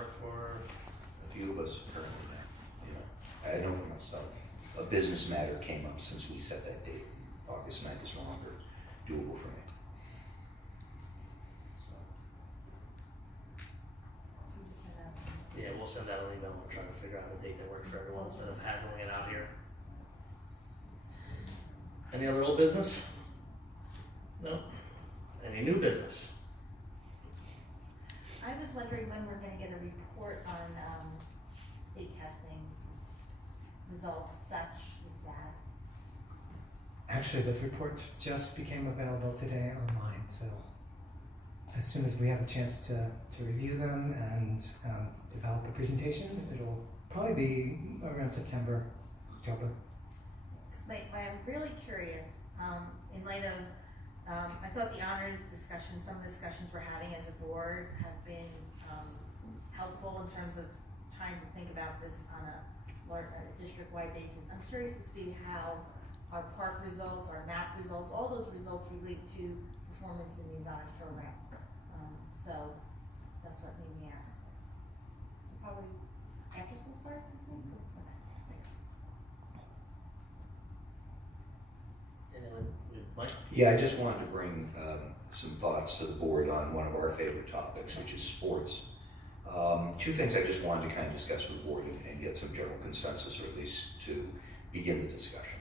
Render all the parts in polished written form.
work for? A few of us are currently there. You know, I know for myself, a business matter came up since we set that date. August 9th is no longer doable for me. Yeah, we'll send out an email. We'll try to figure out a date that works for everyone instead of haggling it out here. Any other old business? No? Any new business? I was wondering when we're gonna get a report on, state testing results such as that. Actually, the reports just became available today online, so as soon as we have a chance to review them and develop a presentation, it'll probably be around September, October. Because I'm really curious, in light of, I thought the honors discussion, some of the discussions we're having as a board have been helpful in terms of trying to think about this on a district-wide basis. I'm curious to see how our park results, our map results, all those results relate to performance in these honors program. So that's what made me ask. So probably after school starts, I think? Okay, thanks. Anyone? Mike? Yeah, I just wanted to bring some thoughts to the board on one of our favorite topics, which is sports. Two things I just wanted to kind of discuss with the board and get some general consensus, or at least to begin the discussion.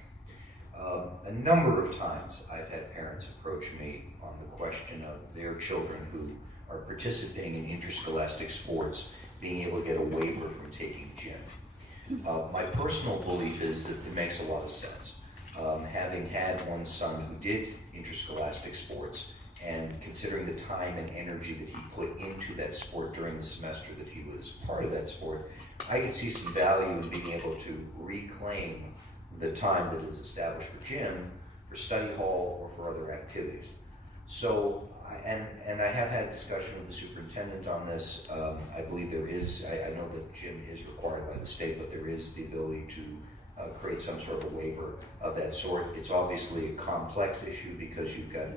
A number of times I've had parents approach me on the question of their children who are participating in interscholastic sports being able to get a waiver from taking gym. My personal belief is that it makes a lot of sense. Having had one son who did interscholastic sports, and considering the time and energy that he put into that sport during the semester that he was part of that sport, I could see some value in being able to reclaim the time that is established for gym, for study hall, or for other activities. So, and I have had discussion with the superintendent on this. I believe there is, I know that gym is required by the state, but there is the ability to create some sort of a waiver of that sort. It's obviously a complex issue because you've got,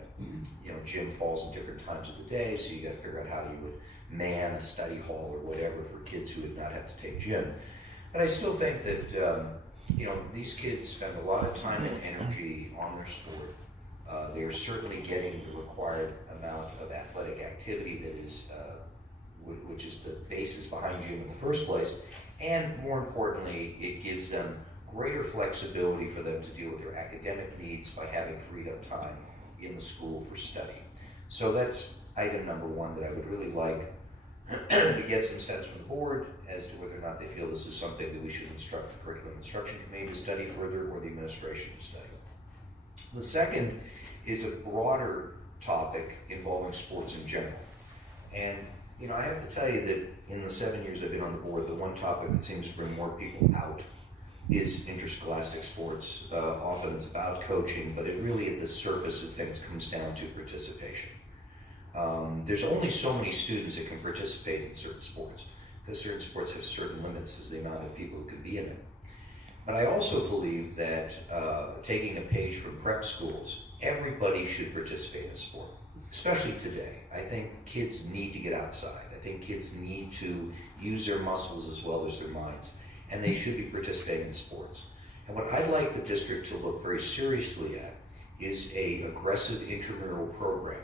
gym falls in different times of the day, so you got to figure out how you would man a study hall or whatever for kids who would not have to take gym. But I still think that, these kids spend a lot of time and energy on their sport. They're certainly getting the required amount of athletic activity that is, which is the basis behind gym in the first place. And more importantly, it gives them greater flexibility for them to deal with their academic needs by having freed up time in the school for study. So that's item number one that I would really like to get some sense from the board as to whether or not they feel this is something that we should instruct the curriculum instruction committee to study further, or the administration to study. The second is a broader topic involving sports in general. And I have to tell you that in the 7 years I've been on the board, the one topic that seems to bring more people out is interscholastic sports. Often it's about coaching, but it really at the surface of things comes down to participation. There's only so many students that can participate in certain sports, because certain sports have certain limits as the amount of people who can be in it. But I also believe that taking a page from prep schools, everybody should participate in sport, especially today. I think kids need to get outside. I think kids need to use their muscles as well as their minds, and they should be participating in sports. And what I'd like the district to look very seriously at is an aggressive intramural program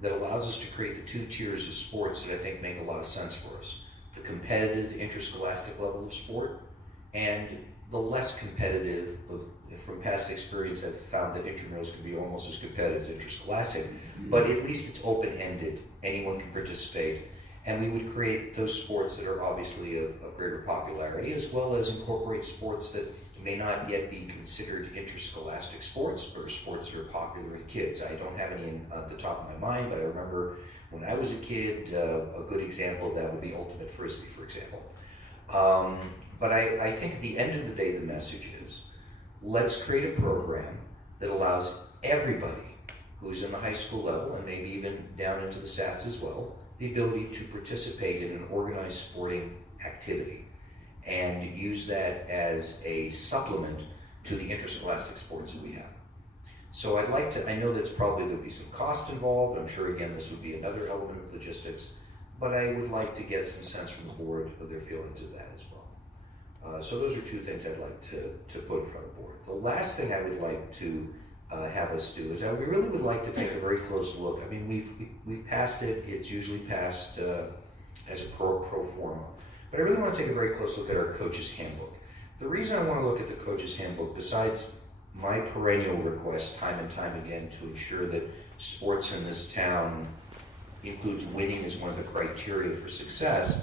that allows us to create the two tiers of sports that I think make a lot of sense for us. The competitive interscholastic level of sport, and the less competitive, from past experience I've found that intramurals can be almost as competitive as interscholastic, but at least it's open-ended, anyone can participate, and we would create those sports that are obviously of greater popularity, as well as incorporate sports that may not yet be considered interscholastic sports, but are sports that are popular with kids. I don't have any at the top of my mind, but I remember when I was a kid, a good example of that would be ultimate frisbee, for example. But I think at the end of the day, the message is, let's create a program that allows everybody who's in the high school level, and maybe even down into the SATs as well, the ability to participate in an organized sporting activity, and use that as a supplement to the interscholastic sports that we have. So I know that's probably there'll be some cost involved. I'm sure again this would be another element of logistics, but I would like to get some sense from the board of their feelings of that as well. So those are two things I'd like to put in front of the board. The last thing I would like to have us do is we really would like to take a very close look. I mean, we've passed it. It's usually passed as a pro forma. But I really want to take a very close look at our coach's handbook. The reason I want to look at the coach's handbook, besides my perennial request time and time again to ensure that sports in this town includes winning as one of the criteria for success,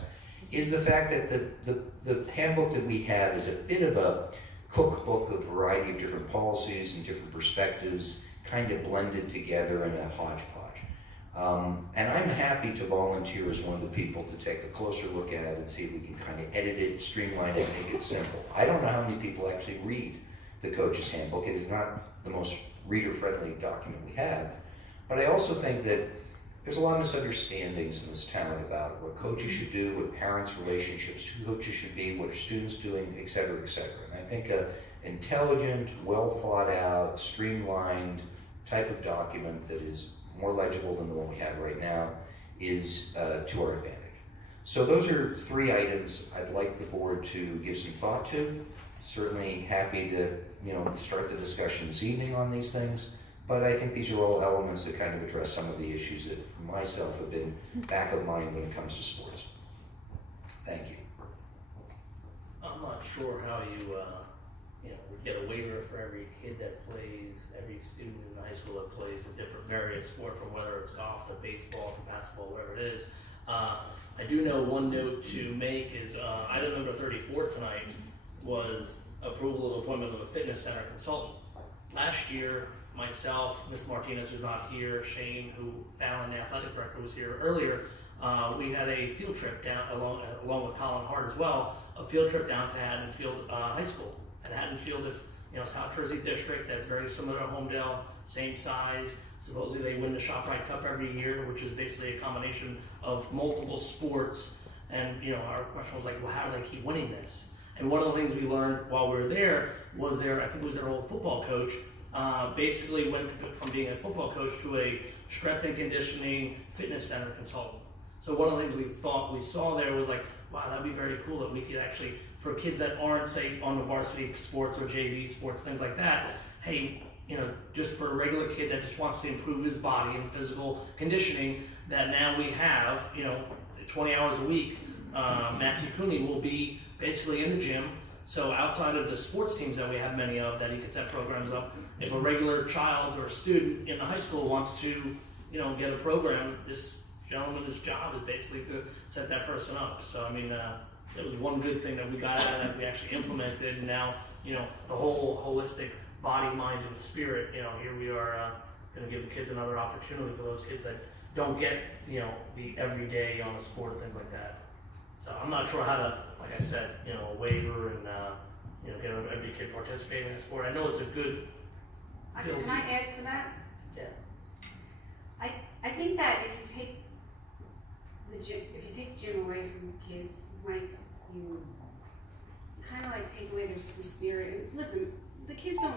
is the fact that the handbook that we have is a bit of a cookbook of a variety of different policies and different perspectives kind of blended together in a hodgepodge. And I'm happy to volunteer as one of the people to take a closer look at it and see if we can kind of edit it, streamline it, make it simple. I don't know how many people actually read the coach's handbook. It is not the most reader-friendly document we have. But I also think that there's a lot of misunderstandings in this town about what coaches should do, what parents' relationships to coaches should be, what are students doing, et cetera, et cetera. And I think an intelligent, well thought out, streamlined type of document that is more legible than the one we have right now is to our advantage. So those are three items I'd like the board to give some thought to. Certainly happy to start the discussion this evening on these things. But I think these are all elements that kind of address some of the issues that, for myself, have been back of mind when it comes to sports. Thank you. I'm not sure how you would get a waiver for every kid that plays, every student in high school that plays a different various sport, from whether it's golf to baseball to basketball, whatever it is. I do know one note to make is item number 34 tonight was approval of appointment of a fitness center consultant. Last year, myself, Ms. Martinez, who's not here, Shane, Fallon, the athletic director, was here earlier. We had a field trip down, along with Colin Hart as well, a field trip down to Haddonfield High School. And Haddonfield, South Jersey district, that's very similar to Homedale, same size. Supposedly they win the ShopRite Cup every year, which is basically a combination of multiple sports. And our question was like, well, how do they keep winning this? And one of the things we learned while we were there was I think it was their old football coach, basically went from being a football coach to a strength and conditioning fitness center consultant. So one of the things we saw there was like, wow, that'd be very cool that we could actually, for kids that aren't, say, on the varsity sports or JV sports, things like that, hey, just for a regular kid that just wants to improve his body and physical conditioning, that now we have, 20 hours a week, Matthew Cooney will be basically in the gym. So outside of the sports teams that we have many of, that he could set programs up, if a regular child or student in the high school wants to, get a program, this gentleman's job is basically to set that person up. So, I mean, it was one good thing that we got out of that we actually implemented, and now, the whole holistic body, mind, and spirit, here we are going to give the kids another opportunity for those kids that don't get, the everyday on the sport and things like that. So I'm not sure how to, like I said, a waiver and, get every kid participating in a sport. I know it's a good deal. Can I add to that? Yeah. I think that if you take the gym away from the kids, you kind of like take away their spirit. And listen, the kids don't